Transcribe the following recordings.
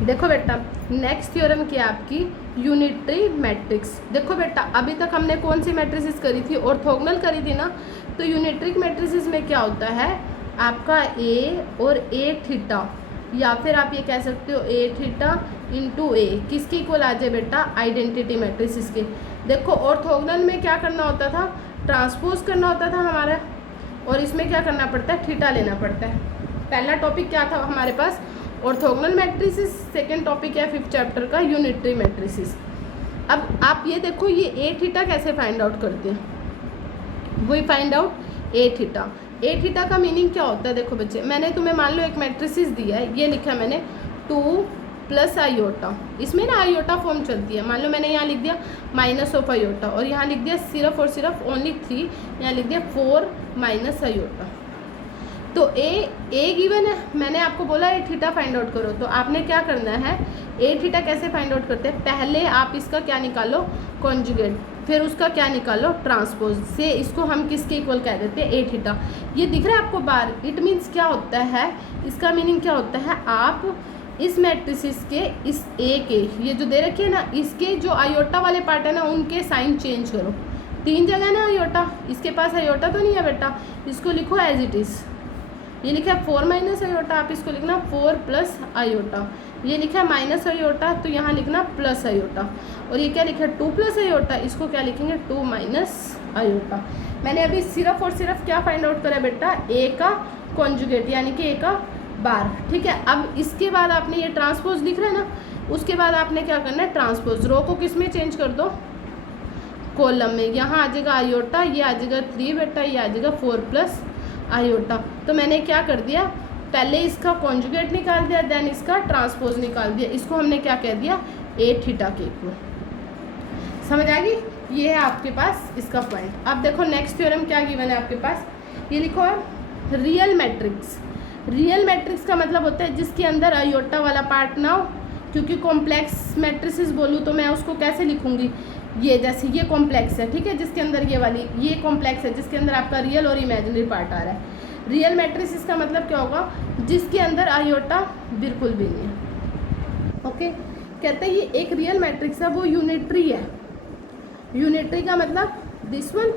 देखो बेटा next theorem क्या है आपकी, यूनिटरी मैट्रिक्स। देखो बेटा अभी तक हमने कौन सी मैट्रिसेस करी थी, ऑर्थोगोनल करी थी ना। तो यूनिटरी मैट्रिसेस में क्या होता है आपका ए और ए थीटा, या फिर आप ये कह सकते हो ए थीटा इंटू ए, किसके इक्वल आ जाए बेटा, आइडेंटिटी मैट्रिसेस के। देखो ऑर्थोगोनल में क्या करना होता था, ट्रांसपोज करना होता था हमारा, और इसमें क्या करना पड़ता है, थीटा लेना पड़ता है। पहला टॉपिक क्या था हमारे पास, ऑर्थोगोनल मैट्रिसेस। सेकेंड टॉपिक है 5th चैप्टर का यूनिटरी मैट्रिसेस। अब आप ये देखो ये ए थीटा कैसे फाइंड आउट करते हैं, वही फाइंड आउट ए थीटा। ए थीटा का मीनिंग क्या होता है, देखो बच्चे मैंने तुम्हें मान लो एक मैट्रिसेस दिया है, ये लिखा है मैंने 2 प्लस आयोटा, इसमें ना आयोटा फॉर्म चलती है। मान लो मैंने यहाँ लिख दिया माइनस ऑफ आयोटा, और यहाँ लिख दिया सिर्फ और सिर्फ ओनली 3, यहाँ लिख दिया 4 माइनस आयोटा। तो ए गिवन है, मैंने आपको बोला ए थीटा फाइंड आउट करो, तो आपने क्या करना है, ए थीटा कैसे फाइंड आउट करते हैं, पहले आप इसका क्या निकालो, कॉन्जुगेट, फिर उसका क्या निकालो, ट्रांसपोज से। इसको हम किसके इक्वल कह देते हैं, ए थीटा। ये दिख रहा है आपको बार, इट मीन्स क्या होता है, इसका मीनिंग क्या होता है, आप इस मैट्रिसेस के इस ए के, ये जो दे रखे है ना, इसके जो आयोटा वाले पार्ट है ना उनके साइन चेंज करो। 3 जगह ना आयोटा, इसके पास आयोटा तो नहीं है बेटा, इसको लिखो एज इट इज़। ये लिखा है 4 माइनस आयोटा, आप इसको लिखना 4 प्लस आयोटा। ये लिखा है माइनस आयोटा, तो यहाँ लिखना प्लस आयोटा। और ये क्या लिखा है 2 प्लस आयोटा, इसको क्या लिखेंगे 2 माइनस आयोटा। मैंने अभी सिर्फ और सिर्फ क्या फाइंड आउट करा बेटा, ए का कॉन्जुगेट यानी कि ए का बार। ठीक है, अब इसके बाद आपने ये ट्रांसपोज लिख रहा है ना, उसके बाद आपने क्या करना है, ट्रांसपोज रो को किस में चेंज कर दो, कॉलम में। यहाँ आ जाएगा आयोटा, ये आ जाएगा 3 बेटा, ये आ जाएगा 4 प्लस आयोटा। तो मैंने क्या कर दिया, पहले इसका कॉन्जुगेट निकाल दिया, देन इसका ट्रांसपोज निकाल दिया। इसको हमने क्या कह दिया, ए थीटा के इक्वल। समझ आ गई, ये है आपके पास इसका पॉइंट। अब देखो नेक्स्ट थ्योरम क्या गिवन है आपके पास, ये लिखो है रियल मैट्रिक्स। रियल मैट्रिक्स का मतलब होता है जिसके अंदर आयोटा वाला पार्ट ना हो, क्योंकि कॉम्प्लेक्स मैट्रिसेस बोलूँ तो मैं उसको कैसे लिखूंगी, ये जैसे ये कॉम्प्लेक्स है, ठीक है, जिसके अंदर ये वाली ये कॉम्प्लेक्स है, जिसके अंदर आपका रियल और इमेजिनरी पार्ट आ रहा है। रियल मैट्रिक्स इसका मतलब क्या होगा, जिसके अंदर आयोटा बिल्कुल भी नहीं है। ओके, कहते हैं ये एक रियल मैट्रिक्स है, वो यूनिटरी है। यूनिटरी का मतलब दिस वन,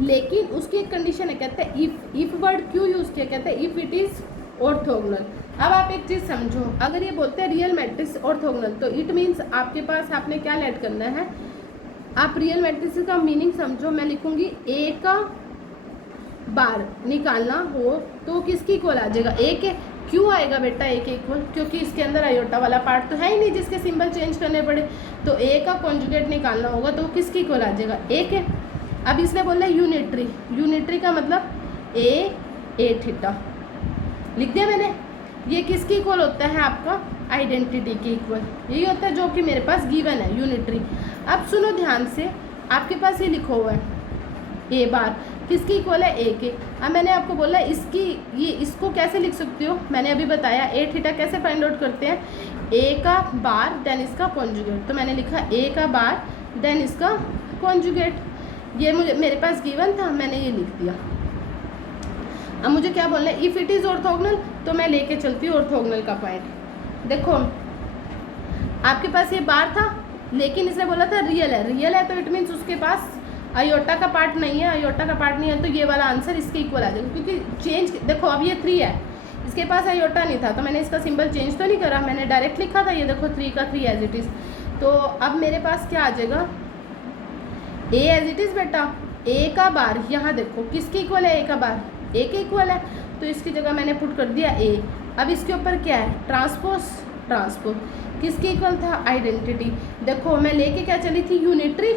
लेकिन उसकी एक कंडीशन है, कहते हैं इफ वर्ड क्यों यूज़ किया, कहते हैं इफ इट इज़ ऑर्थोगोनल। अब आप एक चीज़ समझो, अगर ये बोलते हैं रियल मैट्रिक्स ऑर्थोगोनल, तो इट मीन्स आपके पास आपने क्या लेट करना है, आप रियल मैट्रिक्स का मीनिंग समझो। मैं लिखूंगी ए का बार निकालना हो तो किसकी इक्वल आ जाएगा, ए के। क्यों आएगा बेटा ए के इक्वल, क्योंकि इसके अंदर आयोटा वाला पार्ट तो है ही नहीं जिसके सिंबल चेंज करने पड़े। तो ए का कॉन्जुगेट निकालना होगा तो किसकी इक्वल आ जाएगा, ए के। अब इसने बोला यूनिटरी, यूनिटरी का मतलब ए थीटा लिख दिया मैंने। ये किसकी इक्वल होता है, आपका आइडेंटिटी के इक्वल, यही होता है जो कि मेरे पास गिवन है, यूनिटरी। अब सुनो ध्यान से, आपके पास ये लिखा हुआ है ए बार, किसकी इक्वल है, ए के। अब मैंने आपको बोला इसकी ये इसको कैसे लिख सकते हो, मैंने अभी बताया ए थीटा कैसे फाइंड आउट करते हैं, ए का बार देन इसका कॉन्जुगेट। तो मैंने लिखा ए का बार देन इसका कॉन्जुगेट, ये मुझे मेरे पास गिवन था, मैंने ये लिख दिया। अब मुझे क्या बोलना है, इफ़ इट इज़ ऑर्थोगोनल, तो मैं लेके चलती हूँ ऑर्थोगोनल का पॉइंट। देखो आपके पास ये बार था, लेकिन इसने बोला था रियल है, रियल है तो इट मीन्स उसके पास आयोटा का पार्ट नहीं है, आयोटा का पार्ट नहीं है तो ये वाला आंसर इसके इक्वल आ जाएगा। क्योंकि चेंज देखो, अब ये 3 है, इसके पास आयोटा नहीं था, तो मैंने इसका सिंबल चेंज तो नहीं करा, मैंने डायरेक्ट लिखा था, ये देखो 3 का 3 एज इट इज़। तो अब मेरे पास क्या आ जाएगा, ए एज इट इज़ बेटा, ए का बार यहाँ देखो किसके इक्वल है, ए का बार ए के इक्वल है, तो इसकी जगह मैंने पुट कर दिया ए। अब इसके ऊपर क्या है, ट्रांसपोज, ट्रांसपोज किसके इक्वल था, आइडेंटिटी। देखो मैं लेके क्या चली थी, यूनिटरी,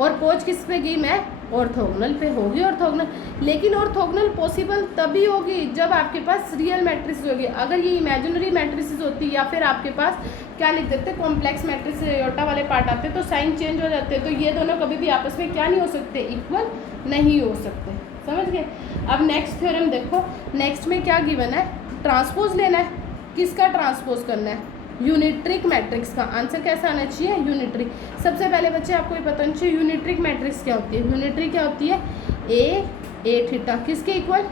और पोज किस पे गई मैं, ऑर्थोगोनल पे होगी ऑर्थोगोनल। लेकिन ऑर्थोगोनल पॉसिबल तभी होगी जब आपके पास रियल मैट्रिक्स होगी। अगर ये इमेजिनरी मैट्रिसेस होती या फिर आपके पास क्या लिख देते, कॉम्प्लेक्स मैट्रिक्स आयोटा वाले पार्ट आते तो साइन चेंज हो जाते, तो ये दोनों कभी भी आपस में क्या नहीं हो सकते, इक्वल नहीं हो सकते। समझ गए। अब नेक्स्ट थ्योरम देखो, नेक्स्ट में क्या गिवन है, ट्रांसपोज लेना है। किसका ट्रांसपोज करना है, यूनिट्रिक मैट्रिक्स का। आंसर कैसा आना चाहिए, यूनिट्रिक। सबसे पहले बच्चे आपको ये पता चाहिए यूनिट्रिक मैट्रिक्स क्या होती है। यूनिट्रिक क्या होती है, ए थीटा किसके इक्वल,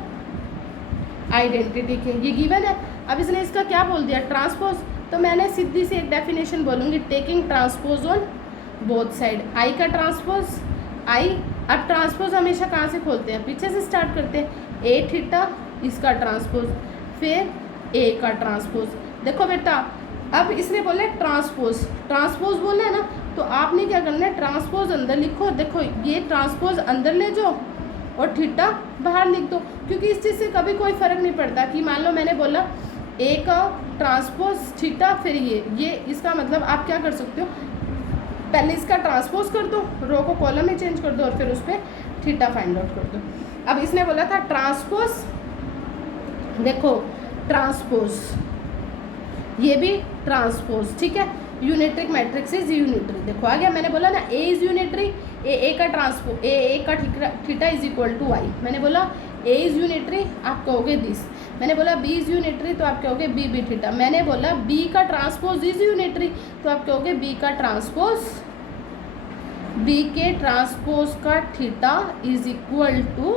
आइडेंटिटी के, ये गिवन है। अब इसने इसका क्या बोल दिया, ट्रांसपोज। तो मैंने सीधी सी एक डेफिनेशन बोलूँगी, taking transpose on both side. I का ट्रांसपोज आई, अब ट्रांसपोज हमेशा कहाँ से खोलते हैं, पीछे से स्टार्ट करते हैं। ए थीटा इसका ट्रांसपोज, फिर ए का ट्रांसपोज। देखो बेटा अब इसने बोला ट्रांसपोज, ट्रांसपोज बोला है ना, तो आपने क्या करना है, ट्रांसपोज अंदर लिखो। देखो ये ट्रांसपोज अंदर ले जाओ और थीटा बाहर लिख दो, क्योंकि इस चीज़ से कभी कोई फ़र्क नहीं पड़ता कि मान लो मैंने बोला ए का ट्रांसपोज थीटा, फिर ये इसका मतलब आप क्या कर सकते हो, पहले इसका ट्रांसपोज कर दो, रो को कॉलम में चेंज कर दो और फिर उस पर थीटा फाइंड आउट कर दो। अब इसने बोला था ट्रांसपोज, देखो ट्रांसपोज, ये भी ट्रांसपोज, ठीक है। यूनिट्रिक मैट्रिक्स इज यूनिटरी, देखो आ गया। मैंने बोला ना ए इज यूनिटरी, ए का ट्रांसपोज ए का थीटा इज इक्वल टू आई। मैंने बोला ए इज यूनिटरी, आप कहोगे दिस। मैंने बोला बी इज यूनिटरी, तो आप कहोगे बी बी थीटा। मैंने बोला बी का ट्रांसपोज इज यूनिटरी, तो आप कहोगे बी का ट्रांसपोज, बी के ट्रांसपोज का थीटा इज इक्वल टू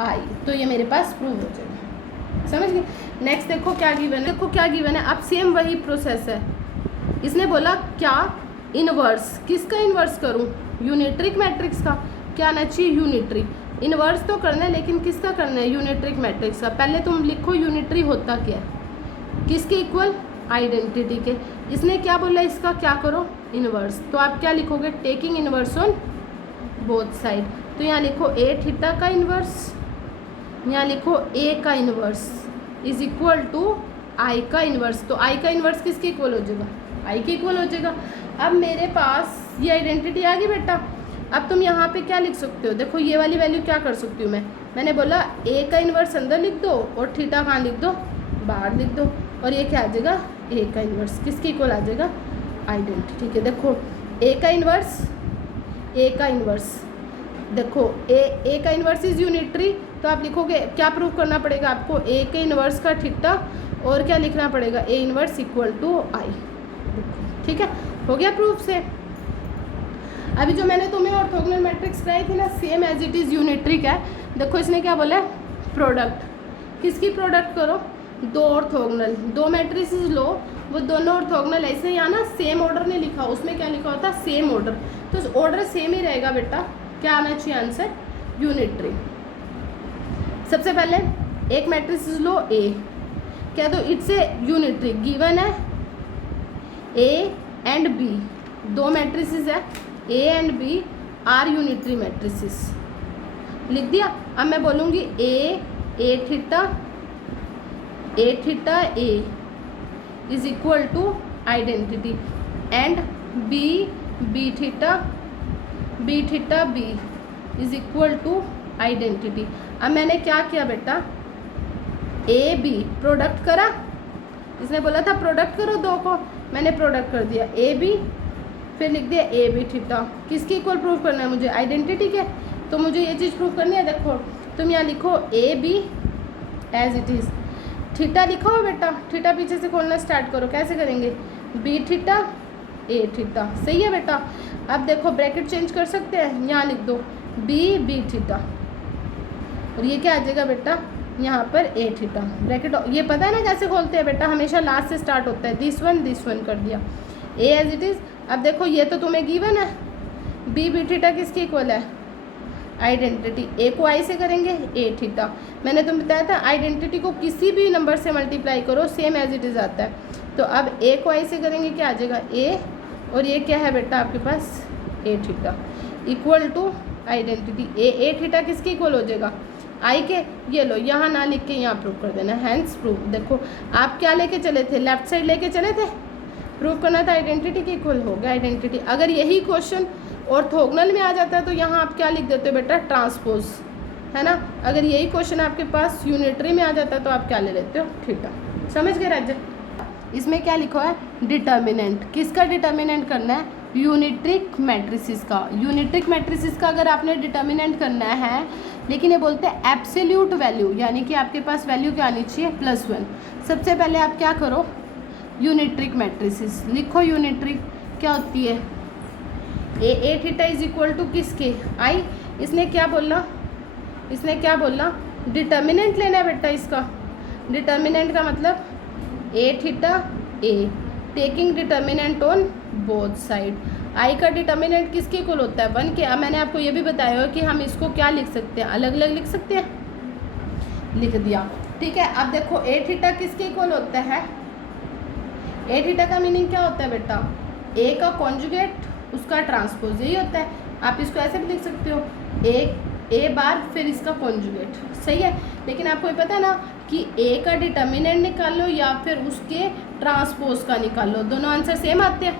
आई। तो ये मेरे पास प्रूव हो जाएगा, समझ गए। नेक्स्ट देखो क्या गिवन है, देखो क्या गिवन है। अब सेम वही प्रोसेस है, इसने बोला क्या इनवर्स, किसका इनवर्स करूं, यूनिट्रिक मैट्रिक्स का। क्या आना चाहिए, यूनिट्री। इनवर्स तो करना है लेकिन किसका करना है, यूनिट्रिक मैट्रिक्स का। पहले तुम लिखो यूनिट्री होता क्या है, किसके इक्वल, आइडेंटिटी के। इसने क्या बोला, इसका क्या करो, इनवर्स। तो आप क्या लिखोगे, taking inverse on both side. तो यहाँ लिखो ए थीटा का इनवर्स, यहाँ लिखो ए का इनवर्स इज इक्वल टू आई का इनवर्स। तो आई का इनवर्स किसके इक्वल हो जाएगा, आई के इक्वल हो जाएगा। अब मेरे पास ये आइडेंटिटी आ गई बेटा। अब तुम यहाँ पे क्या लिख सकते हो, देखो ये वाली वैल्यू क्या कर सकती हूँ मैंने बोला ए का इन्वर्स अंदर लिख दो और थीटा कहाँ लिख दो, बाहर लिख दो, और ये क्या आ जाएगा, ए का इन्वर्स किसके इक्वल आ जाएगा, आइडेंटिटी। ठीक है, देखो ए का इन्वर्स, ए का इन्वर्स, देखो ए का इन्वर्स इज यूनिटरी। तो आप लिखोगे क्या प्रूफ करना पड़ेगा आपको, ए के इन्वर्स का थीटा और क्या लिखना पड़ेगा, ए इन्वर्स इक्वल टू आई। ठीक है, हो गया प्रूफ से। अभी जो मैंने तुम्हें ऑर्थोगोनल मैट्रिक्स कराई थी ना, सेम एज इट इज़ यूनिट्रिक है। देखो इसने क्या बोला है, प्रोडक्ट, किसकी प्रोडक्ट करो, दो ऑर्थोगोनल, दो मैट्रिसेस लो, वो दोनों ऑर्थोगोनल। ऐसे यहाँ ना सेम ऑर्डर नहीं लिखा, उसमें क्या लिखा होता है, सेम ऑर्डर। तो ऑर्डर सेम ही रहेगा बेटा। क्या आना चाहिए आंसर, यूनिट्री। सबसे पहले एक मैट्रिसेस लो ए, क्या दो, इट्स ए यूनिट्री, गिवन है ए एंड बी, दो मैट्रिसेस है A and B are unitary matrices, लिख दिया। अब मैं बोलूँगी A theta A is equal to identity and B theta B is equal to identity. अब मैंने क्या किया बेटा, ए बी प्रोडक्ट करा, इसने बोला था प्रोडक्ट करो दो को, मैंने प्रोडक्ट कर दिया ए बी, फिर लिख दिया ए बी थीटा। किसकी इक्वल प्रूफ करना है मुझे, आइडेंटिटी के। तो मुझे ये चीज़ प्रूफ करनी है। देखो तुम यहाँ लिखो A B as it is, theta लिखा हो बेटा, थीटा पीछे से खोलना स्टार्ट करो। कैसे करेंगे, बी थीटा ए थीटा, सही है बेटा। अब देखो ब्रैकेट चेंज कर सकते हैं, यहाँ लिख दो बी थीटा और ये क्या आ जाएगा बेटा, यहाँ पर ए थीटा ब्रैकेट। ये पता है ना कैसे खोलते हैं बेटा, हमेशा लास्ट से स्टार्ट होता है, दिस वन कर दिया, ए एज इट इज़। अब देखो ये तो तुम्हें गिवन है, बी थीटा किसकी इक्वल है, आइडेंटिटी। ए को आई से करेंगे ए थीटा। मैंने तुम्हें बताया था आइडेंटिटी को किसी भी नंबर से मल्टीप्लाई करो सेम एज इट इज़ आता है। तो अब ए को आई से करेंगे क्या आ जाएगा, ए, और ये क्या है बेटा आपके पास, A theta equal to identity. A theta किसके इक्वल हो जाएगा, आई के। ये लो यहाँ ना लिख के यहाँ प्रूव कर देना, हैंस प्रूफ। देखो आप क्या लेके चले थे, लेफ्ट साइड लेके चले थे, प्रूव करना था आइडेंटिटी के इक्वल हो गया आइडेंटिटी। अगर यही क्वेश्चन ऑर्थोगोनल में आ जाता है तो यहाँ आप क्या लिख देते हो बेटा, ट्रांसपोज, है ना। अगर यही क्वेश्चन आपके पास यूनिटरी में आ जाता है तो आप क्या ले लेते हो, थीटा। समझ गए राज्य। इसमें क्या लिखा है, डिटर्मिनेंट, किसका डिटर्मिनेंट करना है, यूनिट्रिक मैट्रिसेस का। यूनिट्रिक मैट्रिसेस का अगर आपने डिटर्मिनेंट करना है, लेकिन ये बोलते हैं एब्सोल्यूट वैल्यू, यानी कि आपके पास वैल्यू क्या आनी चाहिए, +1। सबसे पहले आप क्या करो, यूनिट्रिक मैट्रिसेस लिखो। यूनिट्रिक क्या होती है, ए थीटा इज इक्वल टू किसके, आई। इसने क्या बोला, डिटर्मिनेंट लेना है बेटा इसका। डिटर्मिनेंट का मतलब A theta A, taking determinant on both side. I का डिटर्मिनेंट किसके इक्वल होता है 1 के। अब मैंने आपको ये भी बताया हो कि हम इसको क्या लिख सकते हैं, अलग अलग लिख सकते हैं, लिख दिया, ठीक है। अब देखो ए थीटा किसके इक्वल होता है, ए थीटा का मीनिंग क्या होता है बेटा, ए का कॉन्जुगेट उसका ट्रांसपोज, यही होता है। आप इसको ऐसे भी लिख सकते हो, ए बार फिर इसका कॉन्जुगेट, सही है। लेकिन आपको ये पता है ना कि ए का डिटर्मिनेंट निकाल लो या फिर उसके ट्रांसपोज का निकाल लो, दोनों आंसर सेम आते हैं,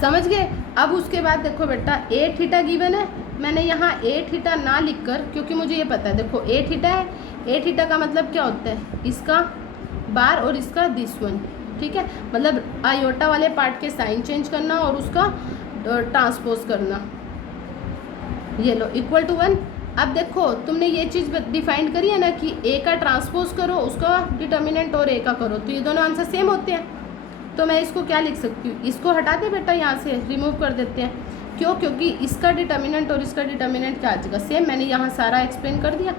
समझ गए। अब उसके बाद देखो बेटा ए थीटा गिवन है, मैंने यहाँ ए थीटा ना लिखकर, क्योंकि मुझे ये पता है, देखो ए थीटा है, ए थीटा का मतलब क्या होता है, इसका बार और इसका दिस वन, ठीक है। मतलब आयोटा वाले पार्ट के साइन चेंज करना और उसका ट्रांसपोज करना, ये लो इक्वल टू 1। अब देखो तुमने ये चीज़ डिफाइन करी है ना कि ए का ट्रांसपोज करो उसका डिटर्मिनेंट और ए का करो, तो ये दोनों आंसर सेम होते हैं। तो मैं इसको क्या लिख सकती हूँ, इसको हटा दे बेटा, यहाँ से रिमूव कर देते हैं। क्यों, क्योंकि इसका डिटर्मिनेंट और इसका डिटर्मिनेंट क्या आ जाएगा, सेम। मैंने यहाँ सारा एक्सप्लेन कर दिया।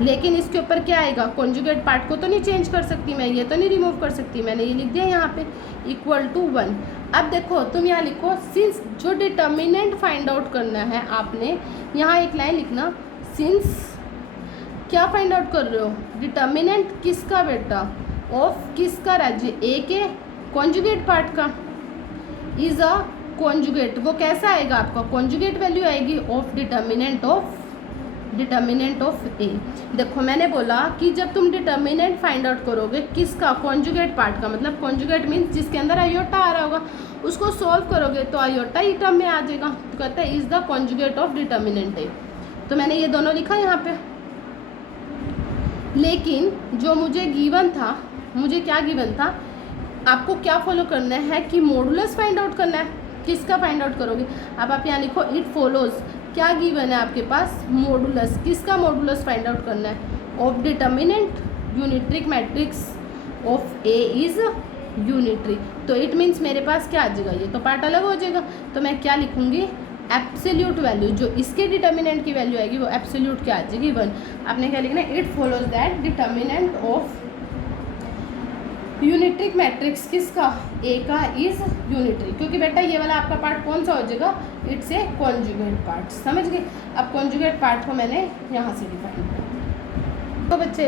लेकिन इसके ऊपर क्या आएगा, कॉन्जुगेट पार्ट को तो नहीं चेंज कर सकती मैं, ये तो नहीं रिमूव कर सकती, मैंने ये लिख दिया यहाँ पे इक्वल टू 1। अब देखो तुम यहाँ लिखो, सिंस जो डिटर्मिनेंट फाइंड आउट करना है आपने, यहाँ एक लाइन लिखना, सिंस क्या फाइंड आउट कर रहे हो, डिटर्मिनेंट किसका बेटा, ऑफ किसका राज्य, ए के कॉन्जुगेट पार्ट का, इज अ कॉन्जुगेट, वो कैसा आएगा आपका, कॉन्जुगेट वैल्यू आएगी ऑफ डिटर्मिनेंट ऑफ ए। देखो मैंने बोला कि जब तुम डिटर्मिनेंट फाइंड आउट करोगे किसका, कॉन्जुगेट पार्ट का, मतलब कॉन्जुगेट मीन्स जिसके अंदर आयोटा आ रहा होगा, उसको सॉल्व करोगे तो आयोटा ही टर्म में आ जाएगा, तो कहते हैं is the conjugate of determinant A. तो मैंने ये दोनों लिखा यहाँ पे। लेकिन जो मुझे गिवन था, मुझे क्या गिवन था, आपको क्या फॉलो करना है कि मॉडुलस फाइंड आउट करना है। किसका फाइंड आउट करोगे, अब आप यहाँ लिखो इट फॉलोज, क्या गिवन है आपके पास, मॉडुलस, किसका मॉडुलस फाइंड आउट करना है, of determinant unitary matrix of A is unitary. तो इट मीन्स मेरे पास क्या आ जाएगा, ये तो पार्ट अलग हो जाएगा, तो मैं क्या लिखूंगी, एब्सोल्यूट वैल्यू, जो इसके डिटर्मिनेंट की वैल्यू आएगी वो एब्सोल्यूट क्या आ जाएगी 1। आपने क्या लिखना है, it follows that determinant of unitary matrix किसका, ए का इज यूनिट्री, क्योंकि बेटा ये वाला आपका पार्ट कौन सा हो जाएगा, इट्स ए कॉन्जुगेट पार्ट, समझ गए। अब कॉन्जुगेट पार्ट को मैंने यहाँ से डिफाइन किया। तो बच्चे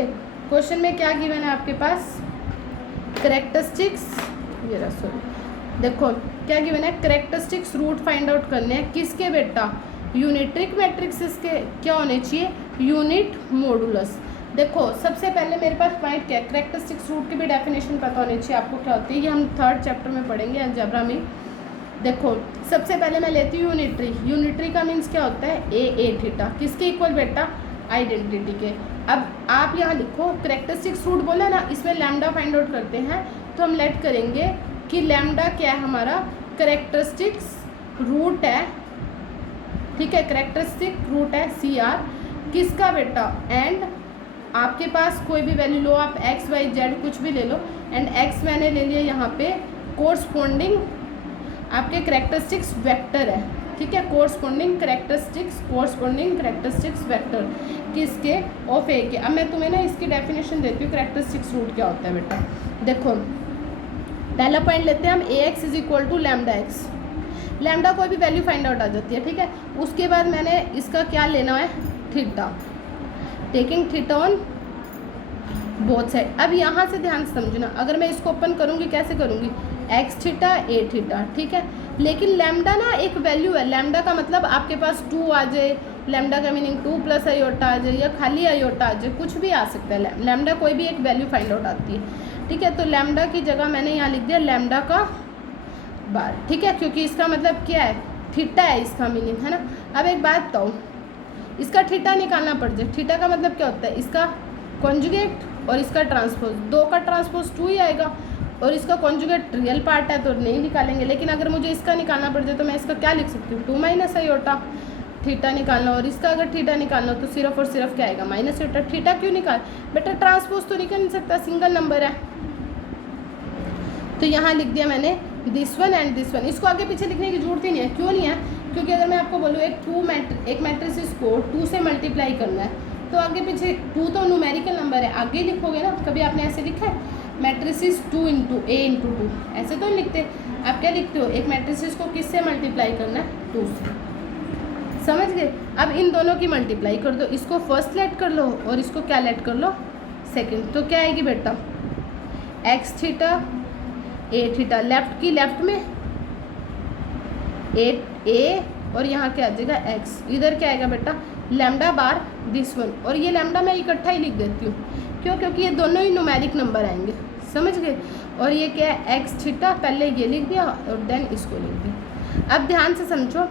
क्वेश्चन में क्या गिवन है आपके पास, कैरेक्टरिस्टिक्स, ये रहा सॉरी, देखो क्या गिवन है, कैरेक्टरिस्टिक्स रूट फाइंड आउट करने हैं किसके बेटा, यूनिट्रिक मैट्रिक्स के क्या होने चाहिए, यूनिट मॉडुलस। देखो सबसे पहले मेरे पास पॉइंट क्या है, कैरेक्टरिस्टिक्स रूट की भी डेफिनेशन पता होनी चाहिए आपको क्या होती है, ये हम 3rd चैप्टर में पढ़ेंगे अलजेब्रा में। देखो सबसे पहले मैं लेती हूँ यूनिट्री, यूनिट्री का मीन्स क्या होता है, ए थीटा, किसके इक्वल बेटा, आइडेंटिटी के। अब आप यहाँ लिखो कैरेक्टरिस्टिक्स रूट बोला ना, इसमें लैम्डा फाइंड आउट करते हैं, तो हम लेट करेंगे कि लैम्डा क्या है हमारा, कैरेक्टरिस्टिक्स रूट है, ठीक है, कैरेक्टरिस्टिक रूट है CR किसका बेटा, एंड आपके पास कोई भी वैल्यू लो आप, x y z कुछ भी ले लो, एंड x मैंने ले लिया यहाँ पे कोरस्पोंडिंग आपके कैरेक्टरिस्टिक्स वेक्टर है, ठीक है, कोरस्पोंडिंग कैरेक्टरिस्टिक्स वेक्टर किसके, ऑफ ए के। अब मैं तुम्हें ना इसकी डेफिनेशन देती हूँ कैरेक्टरिस्टिक्स रूट क्या होता है बेटा। देखो पहला पॉइंट लेते हैं हम, ax is equal to lambda x, lambda कोई भी वैल्यू फाइंड आउट आ जाती है, ठीक है। उसके बाद मैंने इसका क्या लेना है, theta, taking theta on both side. अब यहाँ से ध्यान से समझना, अगर मैं इसको ओपन करूँगी कैसे करूँगी, एक्स थीटा ए थीटा, ठीक है। लेकिन लैम्डा ना एक वैल्यू है, लैम्डा का मतलब आपके पास 2 आ जाए, लैम्डा का मीनिंग 2 प्लस आयोटा आ जाए या खाली आयोटा आ जाए, कुछ भी आ सकता है, लैम्डा कोई भी एक वैल्यू फाइंड आउट आती है, ठीक है। तो लैम्डा की जगह मैंने यहाँ लिख दिया लैम्डा का बार, ठीक है, क्योंकि इसका मतलब क्या है, थीटा है इसका मीनिंग, है ना। अब एक बात बताओ, इसका थीटा निकालना पड़ जाए, थीटा का मतलब क्या होता है, इसका कॉन्जुगेट और इसका ट्रांसपोज, 2 का ट्रांसपोज 2 ही आएगा, और इसका कॉन्जुगेट रियल पार्ट है तो नहीं निकालेंगे। लेकिन अगर मुझे इसका निकालना पड़ जाए तो मैं इसका क्या लिख सकती हूँ, 2 माइनस आयोटा, थीटा निकालना, और इसका अगर थीटा निकालना तो सिर्फ और सिर्फ क्या आएगा, माइनस आयोटा। थीटा क्यों निकाल बेटा, ट्रांसपोज तो निकल नहीं सकता, सिंगल नंबर है, तो यहाँ लिख दिया मैंने this one and this one. इसको आगे पीछे लिखने की जरूरत ही नहीं है, क्यों नहीं है, क्योंकि अगर मैं आपको बोलूँ एक मैट्रिक्स को 2 से मल्टीप्लाई करना है तो आगे पीछे 2 तो न्यूमेरिकल नंबर है, आगे लिखोगे ना, कभी आपने ऐसे लिखा है मैट्रिसेस 2 इंटू ए इंटू 2, ऐसे तो नहीं लिखते। आप क्या लिखते हो, एक मैट्रिसेस को किससे मल्टीप्लाई करना है, 2 से। समझ गए। अब इन दोनों की मल्टीप्लाई कर दो, इसको फर्स्ट लेट कर लो और इसको क्या लेट कर लो, सेकंड। तो क्या आएगी बेटा, एक्स थीटा ए थीटा, लेफ्ट की लेफ्ट में ए और यहाँ क्या आ जाएगा एक्स, इधर क्या आएगा बेटा लैम्डा बार दिस वन, और ये लैम्डा मैं इकट्ठा ही लिख देती हूँ, क्यों, क्योंकि ये दोनों ही न्यूमेरिक नंबर आएंगे। समझ गए। और ये क्या है एक्स थीटा, पहले ये लिख दिया और देन इसको लिख दिया। अब ध्यान से समझो,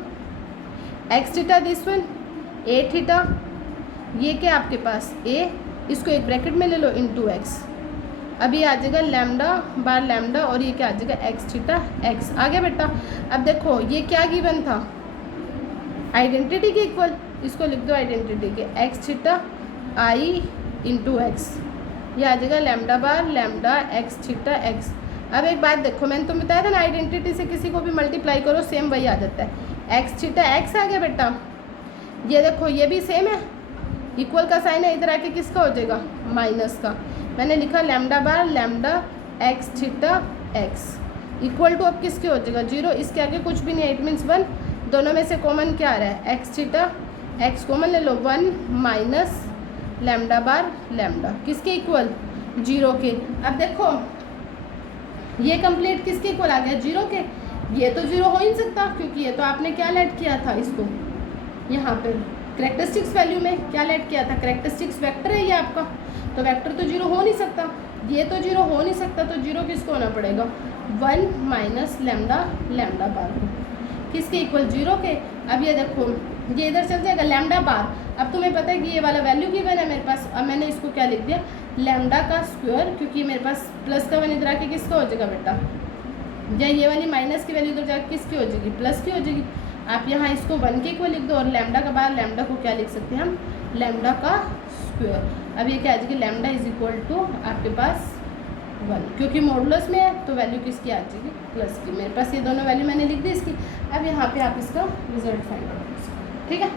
x theta this one, A theta, ये क्या आपके पास ए, इसको एक ब्रैकेट में ले लो इंटू एक्स, अब ये आ जाएगा लैम्डा बार लैम्डा, और ये क्या आ जाएगा एक्स थीटा एक्स। आ गया बेटा। अब देखो ये क्या गिवन था, आइडेंटिटी के इक्वल, इसको लिख दो आइडेंटिटी के, एक्स थीटा आई इंटू एक्स, ये आ जाएगा lambda bar lambda x theta x. अब एक बात देखो, मैंने तुम्हें बताया था ना आइडेंटिटी से किसी को भी मल्टीप्लाई करो सेम वही आ जाता है, एक्स थीटा एक्स आ गया बेटा। ये देखो ये भी सेम है, इक्वल का साइन है, इधर आके किसका हो जाएगा माइनस का। मैंने लिखा lambda bar lambda x theta x equal to, अब किसके हो जाएगा 0, इसके आगे कुछ भी नहीं है, इट मीन्स 1। दोनों में से कॉमन क्या आ रहा है, एक्स थीटा एक्स कॉमन ले लो, 1 माइनस लैम्डा बार लैम्डा, किसके इक्वल 0 के। अब देखो ये कंप्लीट किसके इक्वल आ गया 0 के, ये तो 0 हो ही नहीं सकता, क्योंकि ये तो आपने क्या लेट किया था इसको, यहाँ पे करेक्टरिस्टिक्स वैल्यू में क्या लेट किया था, करेक्टरिस्टिक्स वेक्टर है ये आपका, तो वेक्टर तो 0 हो नहीं सकता, ये तो 0 हो नहीं सकता, तो 0 किसको होना पड़ेगा 1 माइनस लैम्डा लैम्डा बार को, किसके इक्वल 0 के। अब ये देखो ये इधर चल जाएगा लैम्डा बार, अब तुम्हें पता है कि ये वाला वैल्यू गिवन है मेरे पास, अब मैंने इसको क्या लिख दिया लैम्डा का स्क्वायर, क्योंकि मेरे पास प्लस का 1 इधर आके किसका हो जाएगा बेटा, या ये वाली माइनस की वैल्यू इधर जाके किसकी हो जाएगी प्लस की हो जाएगी। आप यहाँ इसको 1 के इक्वल लिख दो, और लैम्डा का बार लैम्डा को क्या लिख सकते हैं हम लैम्डा का स्क्वायर। अब ये क्या आ जाएगी लैम्डा इज इक्वल टू आपके पास 1, क्योंकि मॉडुलस में है तो वैल्यू किसकी आ जाएगी प्लस की। मेरे पास ये दोनों वैल्यू मैंने लिख दी इसकी। अब यहाँ पे आप इसका रिजल्ट फाइंड करो, ठीक है।